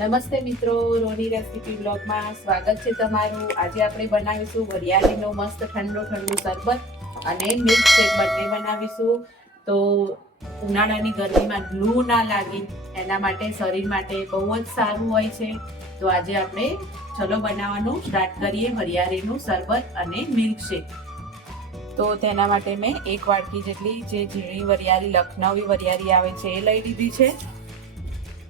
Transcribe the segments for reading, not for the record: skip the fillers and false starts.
નમસ્તે મિત્રો, રોની રેસીપી બ્લોગમાં સ્વાગત છે તમારું। આજે આપણે બનાવીશું વરિયાળીનો મસ્ત ઠંડો શરબત અને મિલ્ક શેક બંને બનાવીશું। તો ઉનાળાની ગરમીમાં લૂ ના લાગે એના માટે શરીર માટે બહુ જ સારું હોય છે। તો આજે આપણે ચલો બનાવવાનું સ્ટાર્ટ કરીએ વરિયાળીનું શરબત અને મિલ્ક શેક। તો તેના માટે મેં 1 વાટકી જેટલી જે ઝીણી વરિયાળી લખનવી વરિયાળી આવે છે એ લઈ લીધી છે।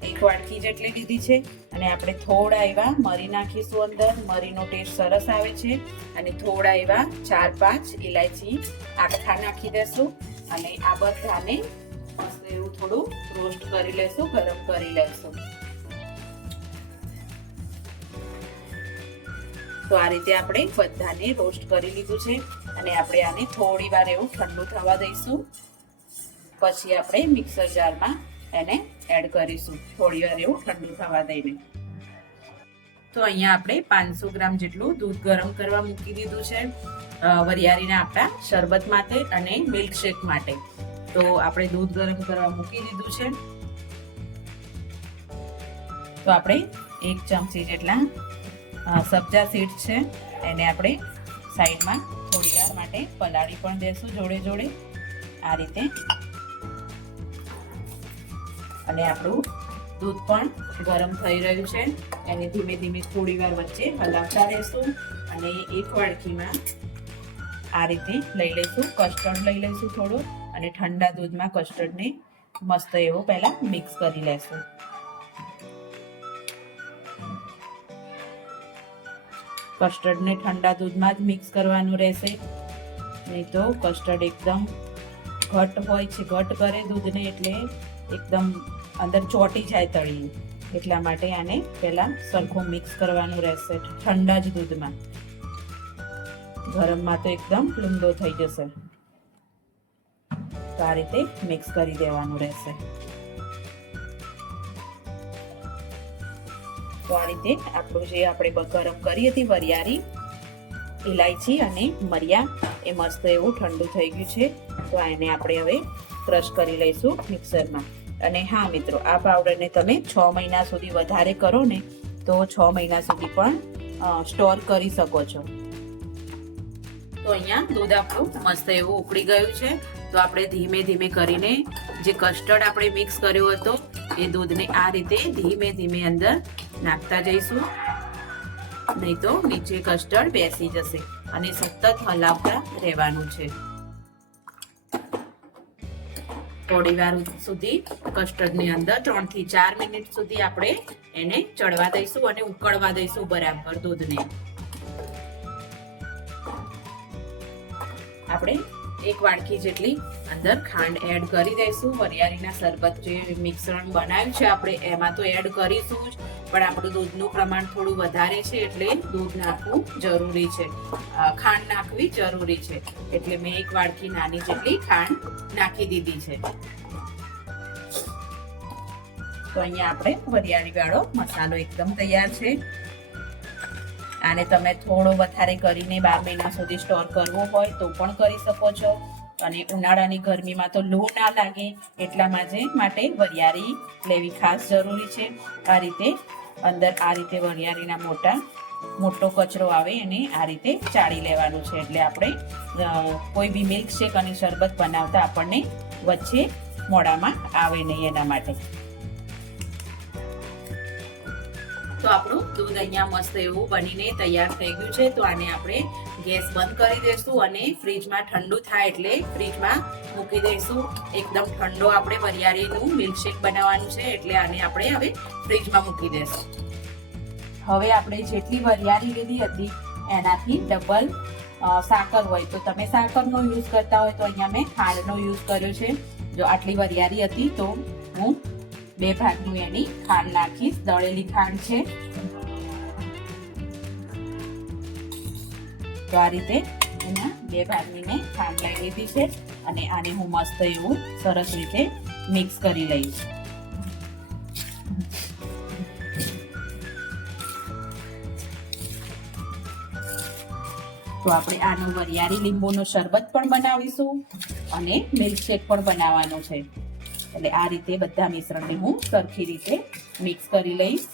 1 વાટકી જેટલી લીધી છે અને આપણે થોડા એવા મરી નાખીશું અંદર। મરીનો ટેસ્ટ સરસ આવે છે। અને થોડા એવા 4-5 ઇલાયચી આખા નાખી દેશું અને આ બધાને મસ્ત એવું થોડું રોસ્ટ કરી લેશું, ગરમ કરી લેશું। તો આ રીતે આપણે બધાને રોસ્ટ કરી લીધું છે અને આપણે આને થોડી વાર એવું ઠંડુ થવા દઈશું। પછી આપણે મિક્સર જારમાં એને એડ કરીશું, થોડી વાર એવું ઠંડુ થવા દઈને। તો અહીંયા આપણે 500 ગ્રામ જેટલું દૂધ ગરમ કરવા મૂકી દીધું છે વરિયાળીના આપણા શરબત માટે અને મિલ્ક શેક માટે। તો આપણે દૂધ ગરમ કરવા મૂકી દીધું છે। તો આપણે 1 ચમચી જેટલા સબ્જા સીડ્સ છે એને આપણે સાઈડમાં થોડી વાર માટે પલાળી પણ દેશું જોડે જોડે આ રીતે। અને આપણું દૂધ પણ ગરમ થઈ રહ્યું છે, એને ધીમે ધીમે થોડી વાર વચ્ચે હલાવતા રહેશું। અને 1 વાડકીમાં આ રીતે લઈ લઈશું કસ્ટર્ડ લઈ લઈશું થોડું અને ઠંડા દૂધમાં કસ્ટર્ડને મસ્ત એવો પહેલા મિક્સ કરી લેશું। કસ્ટર્ડને ઠંડા દૂધમાં જ મિક્સ કરવાનું રહેશે, નહીં તો કસ્ટર્ડ એકદમ ઘટ હોય છે, ઘટ કરે દૂધને એટલે એકદમ અંદર ચોટી જાય તળીએ, એટલા માટે આને પહેલા સરખું મિક્સ કરવાનું રહેશે ઠંડા જ દૂધમાં। ગરમમાં તો એકદમ લૂંદો થઈ જશે, તો આ રીતે મિક્સ કરી દેવાનું રહેશે। તો આ રીતે આપણું જે આપણે ગરમ કરી હતી વરિયાળી, ઇલાયચી અને મરિયા એ મસ્ત એવું ઠંડુ થઈ ગયું છે। તો આને આપણે હવે ક્રશ કરી લઈશું મિક્સરમાં। અને હા મિત્રો, આ પાવડરને તમે 6 મહિના સુધી વધારે કરો ને તો 6 મહિના સુધી પણ સ્ટોર કરી શકો છો। તો અહીંયા દૂધ આપણું મસ્ત એવું ઉકળી ગયું છે। તો આપણે ધીમે ધીમે કરીને જે કસ્ટર્ડ આપણે મિક્સ કર્યો હતો એ દૂધને આ રીતે ધીમે ધીમે અંદર નાખતા જઈશું, નહીં તો નીચે કસ્ટર્ડ બેસી જશે અને સતત હલાવતા રહેવાનું છે। થોડી વાર સુધી કસ્ટર્ડની અંદર 3 થી 4 મિનિટ સુધી આપણે એને ચડવા દઈશું અને ઉકળવા દઈશું બરાબર દૂધને। આપણે 1 વાડકી જેટલી અંદર ખાંડ એડ કરી દઈશું। વરિયાળીના શરબત જે મિશ્રણ બનાવ્યું છે આપણે એમાં તો એડ કરીશું જ, પણ આપણું દૂધનું પ્રમાણ થોડું વધારે છે એટલે દૂધ નાખવું જરૂરી છે, ખાંડ નાખવી જરૂરી છે, એટલે મેં 1 વાડકી નાની જેટલી ખાંડ નાખી દીધી છે। તો અહીંયા આપણે વરિયાળી વાળો મસાલો એકદમ તૈયાર છે। આને તમે થોડો વધારે કરીને 12 મહિના સુધી સ્ટોર કરવો હોય તો પણ કરી શકો છો। અને ઉનાળાની ગરમીમાં તો લૂ ના લાગે એટલા માટે વરિયાળી લેવી ખાસ જરૂરી છે। આ રીતે અંદર આ રીતે વરિયાળીના મોટો કચરો આવે એને આ રીતે ચાળી લેવાનું છે, એટલે આપણે કોઈ બી મિલ્ક શેક અને શરબત બનાવતા આપણને વચ્ચે મોઢામાં આવે નહીં એના માટે। તો આપણું દૂધ અહીંયા મસ્ત એવું બનીને તૈયાર થઈ ગયું છે। તો આને આપણે ગેસ બંધ કરી દઈશું અને ફ્રીજમાં ઠંડુ થાય એટલે ફ્રીજમાં મૂકી દઈશું। એકદમ ઠંડો આપણે વરિયાળીનું મિલ્કશેક બનાવવાનું છે એટલે આને આપણે હવે ફ્રીજમાં મૂકી દઈશું। હવે આપણે જેટલી વરિયાળી લીધી હતી એનાથી ડબલ સાકર હોય તો તમે સાકરનો યુઝ કરતા હોય તો અહીંયા મેં ખાંડનો યુઝ કર્યો છે। જો આટલી વરિયાળી હતી તો હું 2 ભાગનું એની ખાંડ નાખીશ, દળેલી ખાંડ છે। તો આ રીતે એના 2 ભાગની મેં ખાંડ લઈ લીધી છે અને આને હું મસ્ત એવું સરસ રીતે મિક્સ કરી લઈશ। તો આપણે આનો વરિયાળી લીંબુનો શરબત પણ બનાવીશું અને મિલ્કશેક પણ બનાવવાનો છે। એટલે આ રીતે બધા મિશ્રણને હું સરખી રીતે મિક્સ કરી લઈશ।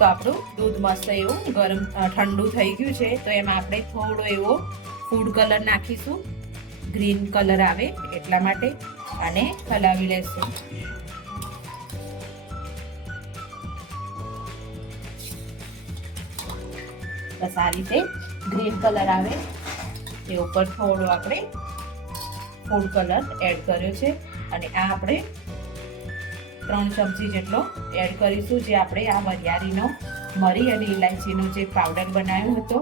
તો આપણું દૂધ મસ્ત એવું ગરમ ઠંડુ થઈ ગયું છે. તો એમાં આપણે થોડો એવો ફૂડ કલર નાખીશું, ગ્રીન કલર આવે એટલા માટે, અને હલાવી લેશું. બસ આ રીતે ગ્રીન કલર આવે એ ઉપર થોડો આપણે ફૂડ કલર એડ કર્યો છે. અને આ આપણે 3 ચમચી જેટલો એડ કરીશું, જે આપણે આ વરિયાળીનો મરી અને ઇલાયચીનો જે પાવડર બનાવ્યો હતો.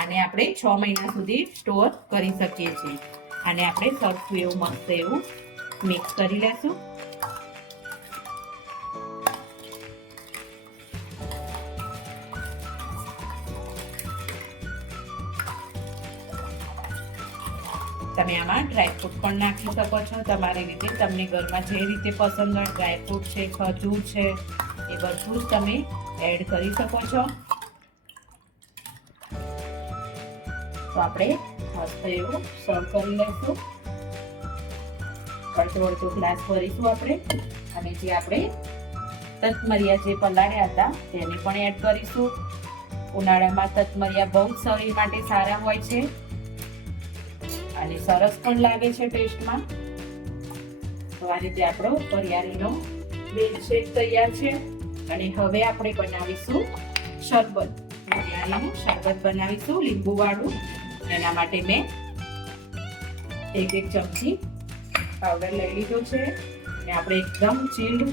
આને આપણે 6 મહિના સુધી સ્ટોર કરી શકીએ છીએ. આને આપણે સરખું એવું મસ્ત એવું મિક્સ કરી લેશું. તમે આમાં ડ્રાયફ્રૂટ પણ નાખી શકો છો તમારી રીતે, તમને ઘરમાં જે રીતે પસંદ હોય, ડ્રાયફ્રૂટ છે, ખજૂર છે, એ બધું જ તમે એડ કરી શકો છો. તો આપણે મસ્ત એવું સર્વ કરી લઈશું. અડધો ગ્લાસ ભરીશું આપણે. અને જે આપણે તતમરિયા જે પલાળ્યા હતા તેને પણ એડ કરીશું. ઉનાળામાં તતમરિયા બહુ શરીર માટે સારા હોય છે અને સરસ પણ લાગે છે ટેસ્ટમાં. તો આ રીતે આપણો વરિયાળીનો મિલ્કશેક તૈયાર છે. અને હવે આપણે બનાવીશું શરબત. વરિયાળીનું શરબત બનાવીશું લીંબુ વાળું. એના માટે મેં 1 ચમચી પાવડર લઈ લીધો છે. અને આપણે એકદમ ચીલ્ડ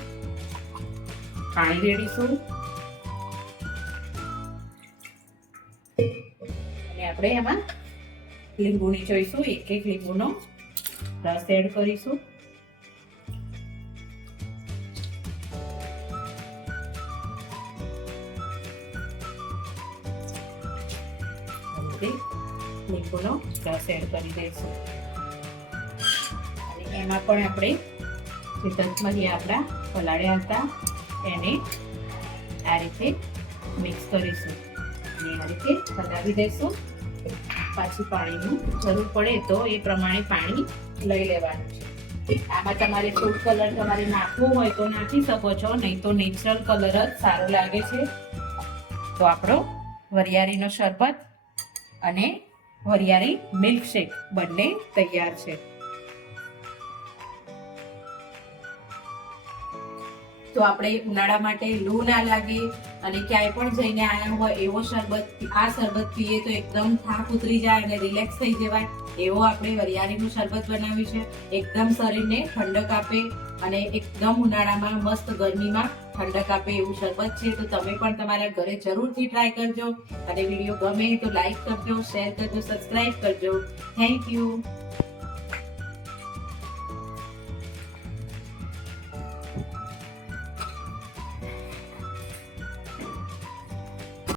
પાણી રેડીશું. અને આપણે એમાં લીંબુની જોઈશું, 1 લીંબુનો રસ એડ કરીશું. લીંબુનો રસ એડ કરી દઈશું. અને એમાં પણ આપણે જે તતમરિયા આપણા પલાળ્યા હતા એને આ રીતે મિક્સ કરીશું. અને આ રીતે હલાવી દઈશું. પાછી પાણીનું જરૂર પડે તો એ પ્રમાણે પાણી લઈ લેવાનું છે. આમાં તમારે ફૂડ કલર તમારે નાખવું હોય તો નાખી શકો છો, નહીં તો નેચરલ કલર જ સારો લાગે છે. તો આપણો વરિયાળીનો શરબત અને વરિયાળી મિલ્કશેક બંને તૈયાર છે. તો આપણે ઉનાળા માટે લૂ ના લાગે અને ક્યાંય પણ જઈને આવ્યા હોય એવો આ શરબત પીએ તો એકદમ થાક ઉતરી જાય અને રિલેક્સ થઈ જવાય એવો આપણે વરિયાળીનું શરબત બનાવ્યું છે. એકદમ શરીરને ઠંડક આપે અને એકદમ ઉનાળામાં મસ્ત ગરમીમાં ઠંડક આપે એવું શરબત છે. તો તમે પણ તમારા ઘરે જરૂરથી ટ્રાય કરજો. અને વિડીયો ગમે તો લાઈક કરજો, શેર કરજો, સબસ્ક્રાઇબ કરજો. Thank you.